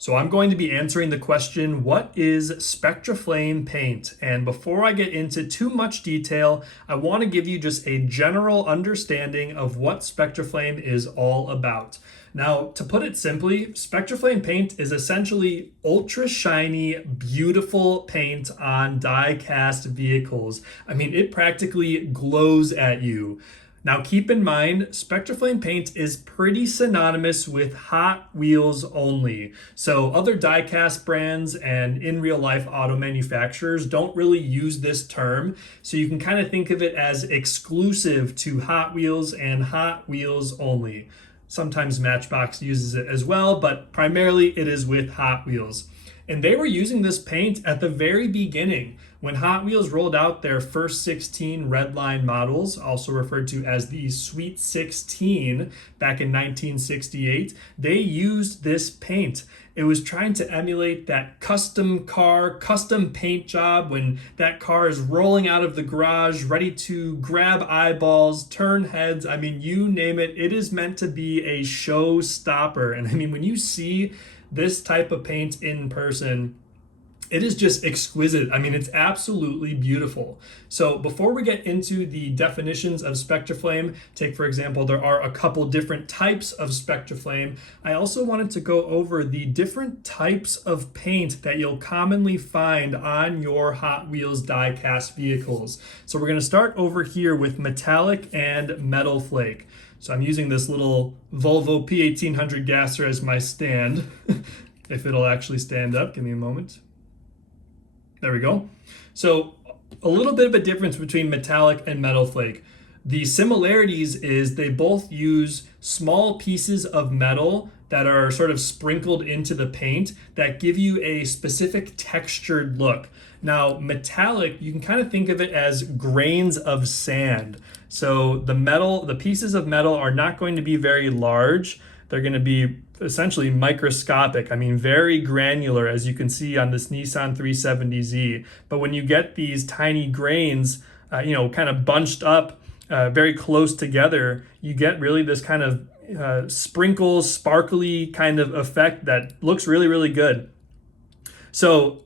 So I'm going to be answering the question, what is Spectraflame paint? And before I get into too much detail, I want to give you just a general understanding of what Spectraflame is all about. Now, to put it simply, Spectraflame paint is essentially ultra shiny, beautiful paint on die-cast vehicles. I mean, it practically glows at you. Now keep in mind, Spectraflame paint is pretty synonymous with Hot Wheels only. So other die-cast brands and in real life auto manufacturers don't really use this term. So you can kind of think of it as exclusive to Hot Wheels and Hot Wheels only. Sometimes Matchbox uses it as well, but primarily it is with Hot Wheels. And they were using this paint at the very beginning. When Hot Wheels rolled out their first 16 Redline models, also referred to as the Sweet 16, back in 1968, they used this paint. It was trying to emulate that custom car, custom paint job when that car is rolling out of the garage, ready to grab eyeballs, turn heads. I mean, you name it, it is meant to be a showstopper. And I mean, when you see this type of paint in person, it is just exquisite. I mean, it's absolutely beautiful. So before we get into the definitions of Spectraflame, take for example, there are a couple different types of Spectraflame. I also wanted to go over the different types of paint that you'll commonly find on your Hot Wheels die-cast vehicles. So we're gonna start over here with metallic and Metalflake. So I'm using this little Volvo P1800 gasser as my stand. If it'll actually stand up, give me a moment. There we go. So a little bit of a difference between metallic and Metalflake. The similarities is they both use small pieces of metal that are sort of sprinkled into the paint that give you a specific textured look. Now, metallic, you can kind of think of it as grains of sand. So the pieces of metal are not going to be very large. They're going to be essentially microscopic. I mean, very granular, as you can see on this Nissan 370Z. But when you get these tiny grains, kind of bunched up very close together, you get really this kind of sprinkles, sparkly kind of effect that looks really, really good. So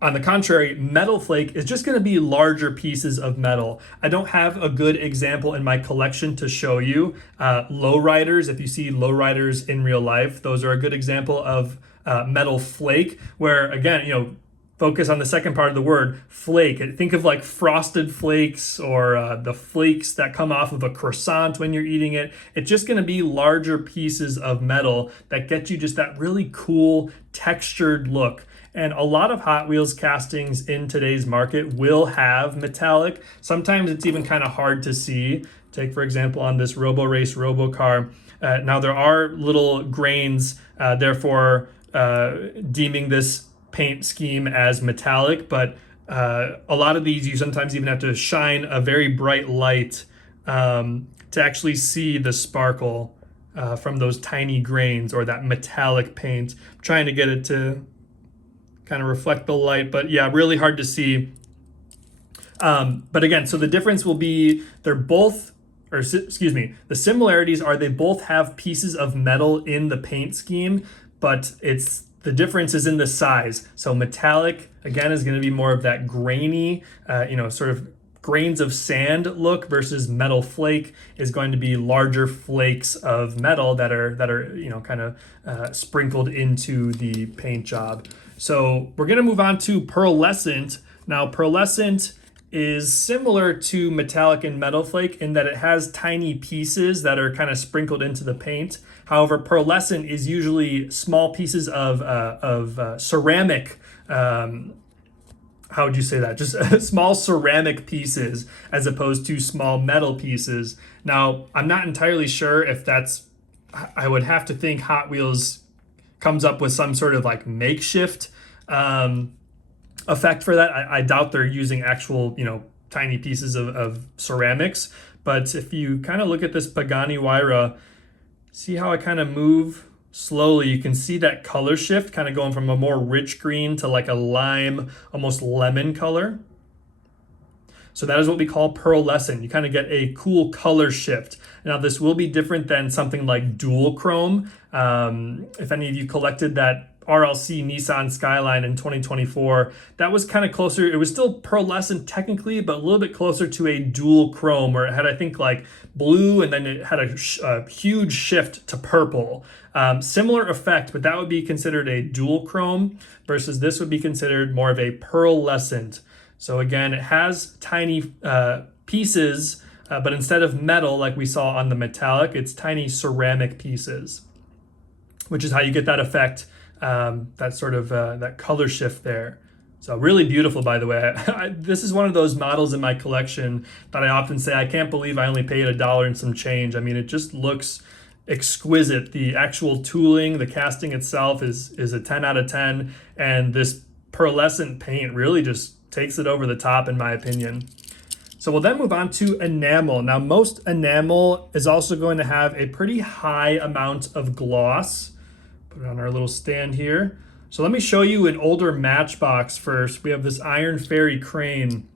on the contrary, Metalflake is just going to be larger pieces of metal. I don't have a good example in my collection to show you. Lowriders, if you see lowriders in real life, those are a good example of Metalflake, where again, focus on the second part of the word, flake. Think of like frosted flakes or the flakes that come off of a croissant when you're eating it. It's just going to be larger pieces of metal that get you just that really cool textured look. And a lot of Hot Wheels castings in today's market will have metallic. Sometimes it's even kind of hard to see. Take, for example, on this Robo Race Robo Car. Now, there are little grains, therefore deeming this paint scheme as metallic, but a lot of these you sometimes even have to shine a very bright light to actually see the sparkle from those tiny grains or that metallic paint. I'm trying to get it to kind of reflect the light, but yeah, really hard to see. But again, so the difference will be the similarities are they both have pieces of metal in the paint scheme, but the difference is in the size. So metallic, again, is going to be more of that grainy, sort of grains of sand look, versus Metalflake is going to be larger flakes of metal that are kind of sprinkled into the paint job. So we're going to move on to Pearlescent. Now, Pearlescent is similar to metallic and Metalflake in that it has tiny pieces that are kind of sprinkled into the paint. However, Pearlescent is usually small pieces of ceramic. How would you say that? Just small ceramic pieces as opposed to small metal pieces. Now, I'm not entirely sure if I would have to think Hot Wheels comes up with some sort of like makeshift effect for that. I doubt they're using actual, tiny pieces of ceramics. But if you kind of look at this Pagani Huayra, see how I kind of move slowly, you can see that color shift kind of going from a more rich green to like a lime, almost lemon color. So that is what we call pearlescent. You kind of get a cool color shift. Now this will be different than something like dual chrome. If any of you collected that RLC Nissan Skyline in 2024. That was kind of closer. It was still pearlescent technically, but a little bit closer to a dual chrome, where it had, I think, like blue, and then it had a huge shift to purple. Similar effect, but that would be considered a dual chrome, versus this would be considered more of a pearlescent. So again, it has tiny pieces, but instead of metal like we saw on the metallic, it's tiny ceramic pieces, which is how you get that effect, that sort of that color shift there. So really beautiful, by the way. This is one of those models in my collection that I often say, I can't believe I only paid $1 and some change. I mean, it just looks exquisite. The actual tooling, the casting itself is a 10 out of 10. And this pearlescent paint really just takes it over the top, in my opinion. So we'll then move on to enamel. Now, most enamel is also going to have a pretty high amount of gloss. Put it on our little stand here. So let me show you an older Matchbox first. We have this Iron Fairy crane.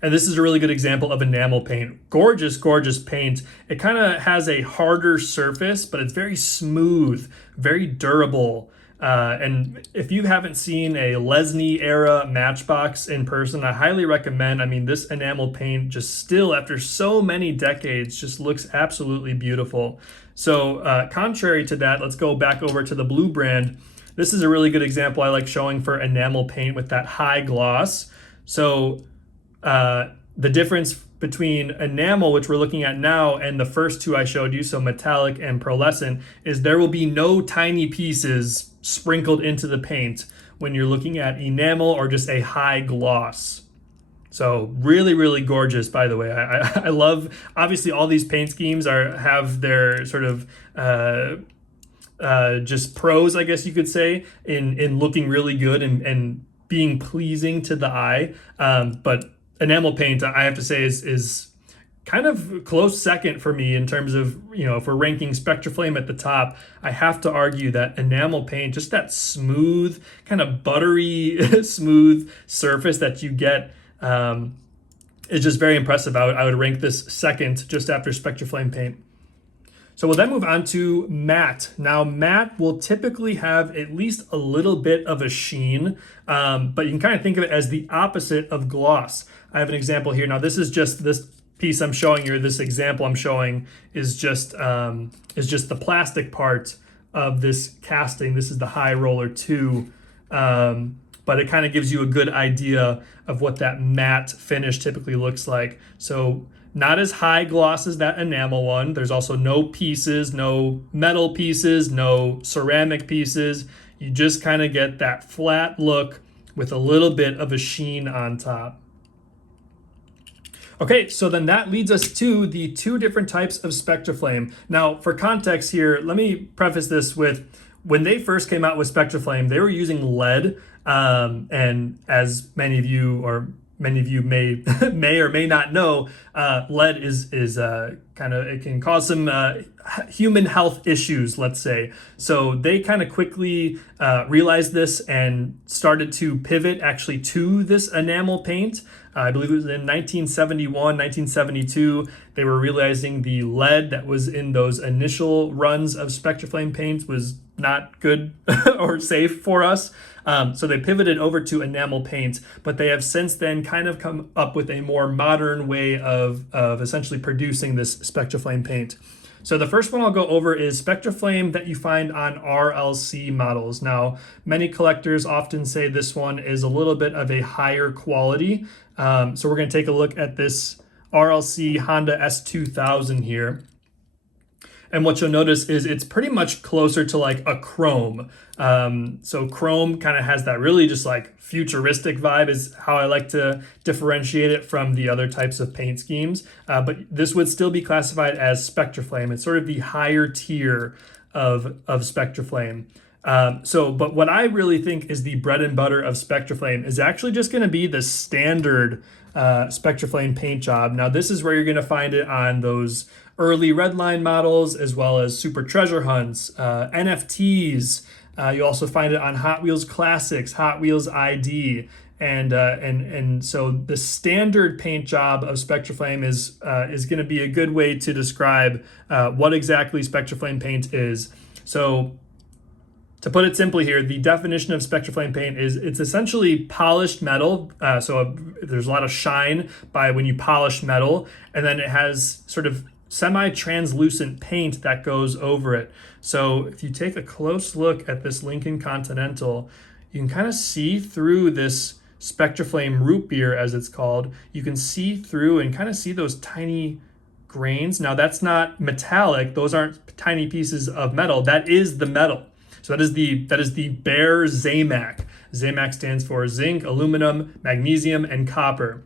And this is a really good example of enamel paint. Gorgeous, gorgeous paint. It kind of has a harder surface, but it's very smooth, very durable. And if you haven't seen a Lesney era Matchbox in person, I highly recommend. I mean, this enamel paint just still, after so many decades, just looks absolutely beautiful. So contrary to that, let's go back over to the Blue brand. This is a really good example I like showing for enamel paint with that high gloss. So the difference between enamel, which we're looking at now, and the first two I showed you, so metallic and pearlescent, is there will be no tiny pieces sprinkled into the paint when you're looking at enamel or just a high gloss. So really, really gorgeous, by the way. I love, obviously all these paint schemes have their sort of just pros, I guess you could say, in looking really good and being pleasing to the eye. But enamel paint, I have to say, is kind of close second for me in terms of, if we're ranking Spectraflame at the top. I have to argue that enamel paint, just that smooth, kind of buttery, smooth surface that you get, is just very impressive. I would rank this second, just after Spectraflame paint. So we'll then move on to matte. Now, matte will typically have at least a little bit of a sheen, but you can kind of think of it as the opposite of gloss. I have an example here. Now, this is just this piece I'm showing you, this example I'm showing is just the plastic part of this casting. This is the High Roller 2, but it kind of gives you a good idea of what that matte finish typically looks like. So not as high gloss as that enamel one. There's also no pieces, no metal pieces, no ceramic pieces. You just kind of get that flat look with a little bit of a sheen on top. Okay, so then that leads us to the two different types of Spectraflame. Now, for context here, let me preface this with, when they first came out with Spectraflame, they were using lead, and as many of you may may or may not know, lead is kind of, it can cause some human health issues, let's say. So they kind of quickly realized this and started to pivot actually to this enamel paint. I believe it was in 1971, 1972, they were realizing the lead that was in those initial runs of Spectraflame paint was not good or safe for us. So they pivoted over to enamel paint, but they have since then kind of come up with a more modern way of essentially producing this Spectraflame paint. So the first one I'll go over is Spectraflame that you find on RLC models. Now, many collectors often say this one is a little bit of a higher quality. So we're going to take a look at this RLC Honda S2000 here. And what you'll notice is it's pretty much closer to like a chrome. So chrome kind of has that really just like futuristic vibe, is how I like to differentiate it from the other types of paint schemes. But this would still be classified as Spectraflame. It's sort of the higher tier of Spectraflame. But what I really think is the bread and butter of Spectraflame is actually just going to be the standard Spectraflame paint job. Now, this is where you're going to find it on those early Redline models, as well as Super Treasure Hunts, NFTs. You also find it on Hot Wheels Classics, Hot Wheels ID, and so the standard paint job of Spectraflame is going to be a good way to describe what exactly Spectraflame paint is. So To put it simply here, the definition of Spectraflame paint is it's essentially polished metal. There's a lot of shine by when you polish metal, and then it has sort of semi-translucent paint that goes over it. So if you take a close look at this Lincoln Continental, you can kind of see through this Spectraflame root beer, as it's called. You can see through and kind of see those tiny grains. Now that's not metallic; those aren't tiny pieces of metal. That is the metal. So that is the bare Zamac. Zamac stands for zinc, aluminum, magnesium, and copper.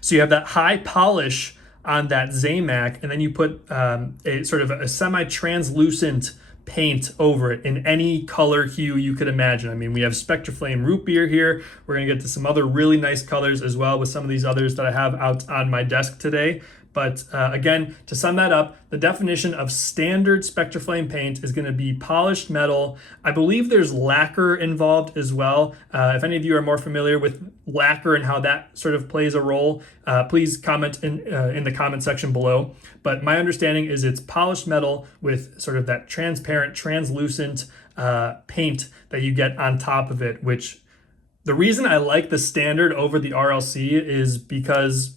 So you have that high polish on that Zamac, and then you put a sort of a semi-translucent paint over it in any color hue you could imagine. I mean, we have Spectraflame root beer here. We're gonna get to some other really nice colors as well with some of these others that I have out on my desk today. But again, to sum that up, the definition of standard Spectraflame paint is going to be polished metal. I believe there's lacquer involved as well. If any of you are more familiar with lacquer and how that sort of plays a role, please comment in the comment section below. But my understanding is it's polished metal with sort of that transparent, translucent paint that you get on top of it, which the reason I like the standard over the RLC is because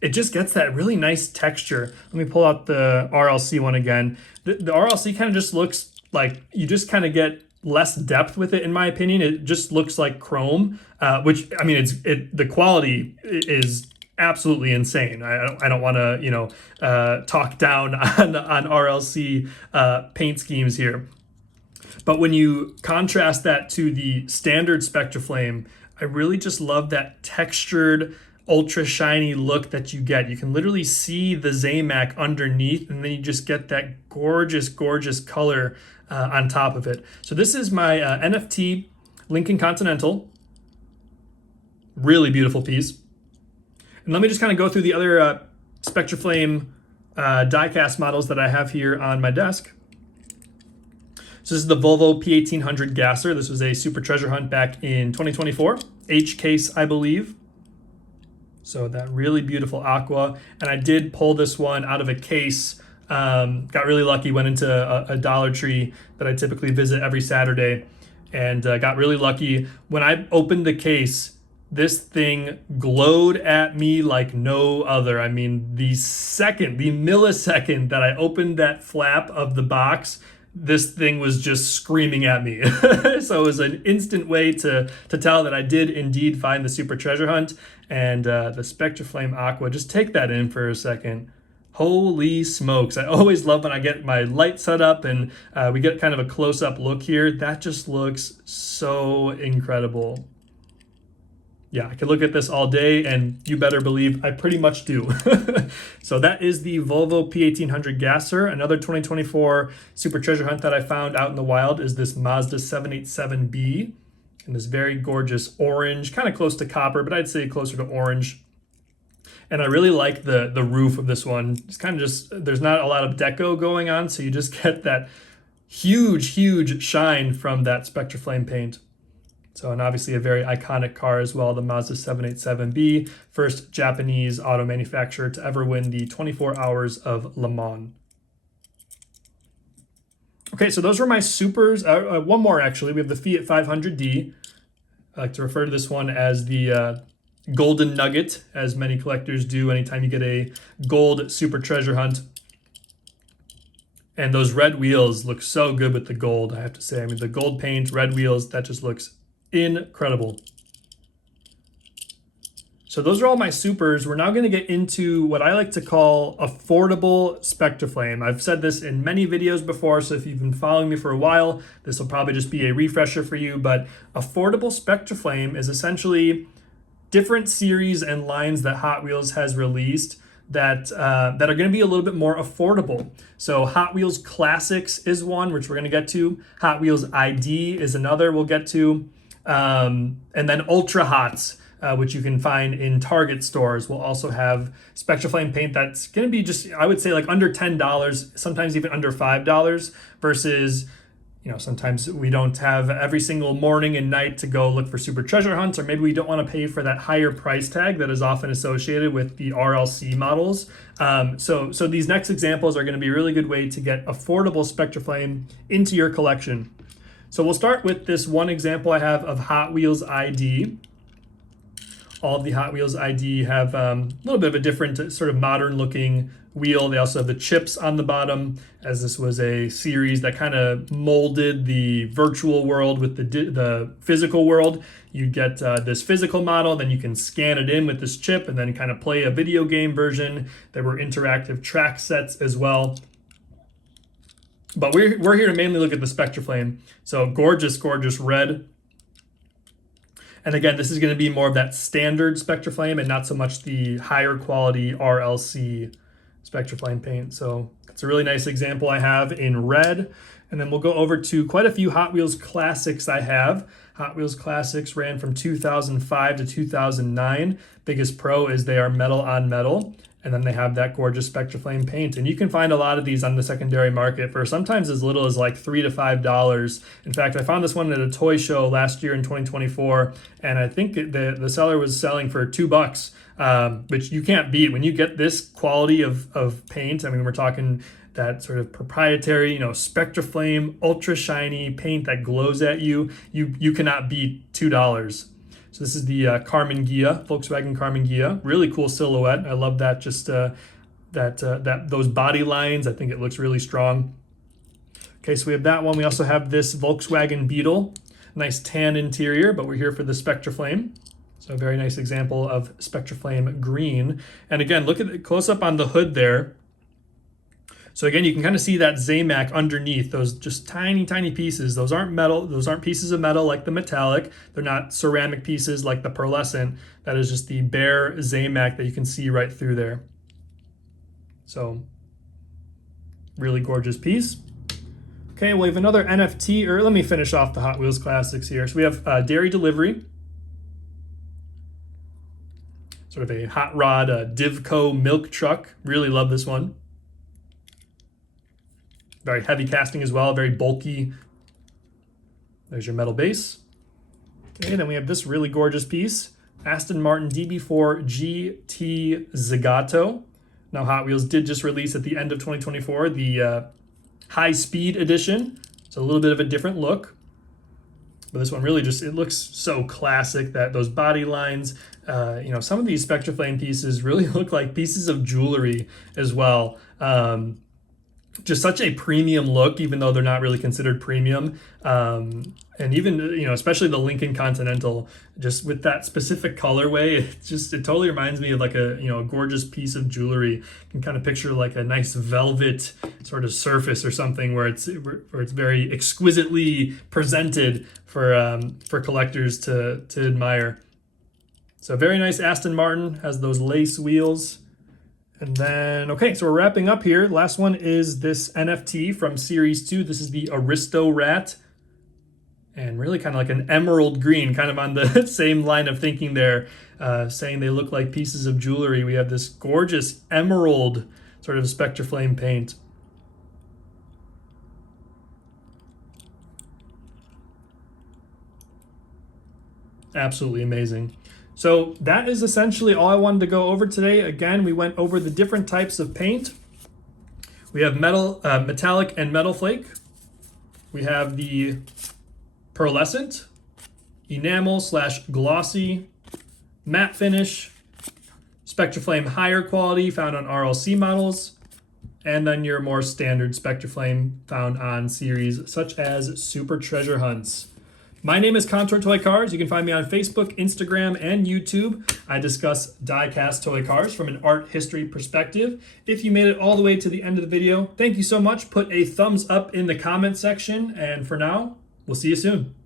it just gets that really nice texture. Let me pull out the RLC one again. The RLC kind of just looks like you just kind of get less depth with it, in my opinion. It just looks like chrome, which, I mean, the quality is absolutely insane. I don't want to talk down on RLC paint schemes here. But when you contrast that to the standard Spectraflame, I really just love that textured, ultra shiny look that you get. You can literally see the Zamac underneath, and then you just get that gorgeous, gorgeous color on top of it. So this is my NFT Lincoln Continental. Really beautiful piece. And let me just kind of go through the other Spectraflame die-cast models that I have here on my desk. So this is the Volvo P1800 Gasser. This was a super treasure hunt back in 2024. H case, I believe. So that really beautiful aqua. And I did pull this one out of a case. Got really lucky, went into a Dollar Tree that I typically visit every Saturday, and got really lucky. When I opened the case, this thing glowed at me like no other. I mean, the millisecond that I opened that flap of the box, this thing was just screaming at me. So it was an instant way to tell that I did indeed find the super treasure hunt. And the Spectraflame Aqua, just take that in for a second. Holy smokes. I always love when I get my light set up and we get kind of a close-up look here. That just looks so incredible. Yeah, I could look at this all day, and you better believe I pretty much do. So that is the Volvo P1800 Gasser. Another 2024 super treasure hunt that I found out in the wild is this Mazda 787B. And this very gorgeous orange, kind of close to copper, but I'd say closer to orange. And I really like the roof of this one. It's kind of there's not a lot of deco going on, so you just get that huge, huge shine from that Spectraflame paint. So, and obviously a very iconic car as well, the Mazda 787B, first Japanese auto manufacturer to ever win the 24 Hours of Le Mans. Okay, so those were my supers. One more, actually. We have the Fiat 500D. I like to refer to this one as the golden nugget, as many collectors do anytime you get a gold super treasure hunt. And those red wheels look so good with the gold, I have to say. I mean, the gold paint, red wheels, that just looks incredible. So those are all my supers. We're now going to get into what I like to call affordable Spectraflame. I've said this in many videos before, so if you've been following me for a while, this will probably just be a refresher for you. But affordable Spectraflame is essentially different series and lines that Hot Wheels has released that are going to be a little bit more affordable. So Hot Wheels Classics is one, which we're going to get to. Hot Wheels ID is another we'll get to. And then Ultra Hots, which you can find in Target stores, will also have Spectraflame paint that's going to be just, I would say, like under $10, sometimes even under $5, versus, you know, sometimes we don't have every single morning and night to go look for super treasure hunts, or maybe we don't want to pay for that higher price tag that is often associated with the RLC models. So these next examples are going to be a really good way to get affordable Spectraflame into your collection. So we'll start with this one example I have of Hot Wheels ID. All of the Hot Wheels ID have a little bit of a different sort of modern looking wheel. They also have the chips on the bottom, as this was a series that kind of molded the virtual world with the physical world. You'd get this physical model, then you can scan it in with this chip and then kind of play a video game version. There were interactive track sets as well. But we're here to mainly look at the Spectraflame. So gorgeous, gorgeous red. And again, this is going to be more of that standard Spectraflame and not so much the higher quality RLC Spectraflame paint. So it's a really nice example I have in red. And then we'll go over to quite a few Hot Wheels Classics I have. Hot Wheels Classics ran from 2005 to 2009. Biggest pro is they are metal on metal. And then they have that gorgeous Spectraflame paint. And you can find a lot of these on the secondary market for sometimes as little as like $3 to $5. In fact, I found this one at a toy show last year in 2024, and I think the seller was selling for $2, which you can't beat. When you get this quality of paint, I mean, we're talking that sort of proprietary, Spectraflame, ultra shiny paint that glows at you. You cannot beat $2. So this is the Carmen Ghia, Volkswagen Carmen Ghia. Really cool silhouette. I love that, just those body lines. I think it looks really strong. Okay, so we have that one. We also have this Volkswagen Beetle. Nice tan interior, but we're here for the Spectraflame. So a very nice example of Spectraflame green. And again, look at the close up on the hood there. So again, you can kind of see that Zamac underneath, those just tiny, tiny pieces. Those aren't metal. Those aren't pieces of metal like the metallic. They're not ceramic pieces like the pearlescent. That is just the bare Zamac that you can see right through there. So really gorgeous piece. Okay, we have another NFT, or let me finish off the Hot Wheels Classics here. So we have Dairy Delivery. Sort of a hot rod Divco milk truck. Really love this one. Very heavy casting as well, very bulky. There's your metal base. Okay, then we have this really gorgeous piece, Aston Martin DB4 GT Zagato. Now Hot Wheels did just release at the end of 2024 the high speed edition. It's a little bit of a different look. But this one really just, it looks so classic, that those body lines, some of these Spectraflame pieces really look like pieces of jewelry as well. Just such a premium look, even though they're not really considered premium. And even, especially the Lincoln Continental, just with that specific colorway, it totally reminds me of like a gorgeous piece of jewelry. You can kind of picture like a nice velvet sort of surface or something where it's very exquisitely presented for collectors to admire. So very nice Aston Martin, has those lace wheels. And then, okay, so we're wrapping up here. Last one is this NFT from Series 2. This is the Aristo Rat. And really kind of like an emerald green, kind of on the same line of thinking there, saying they look like pieces of jewelry. We have this gorgeous emerald sort of Spectraflame paint. Absolutely amazing. So that is essentially all I wanted to go over today. Again, we went over the different types of paint. We have metallic and Metalflake. We have the Pearlescent, Enamel / Glossy, matte finish, Spectraflame higher quality found on RLC models, and then your more standard Spectraflame found on series such as Super Treasure Hunts. My name is Contour Toy Cars. You can find me on Facebook, Instagram, and YouTube. I discuss die-cast toy cars from an art history perspective. If you made it all the way to the end of the video, thank you so much. Put a thumbs up in the comment section. And for now, we'll see you soon.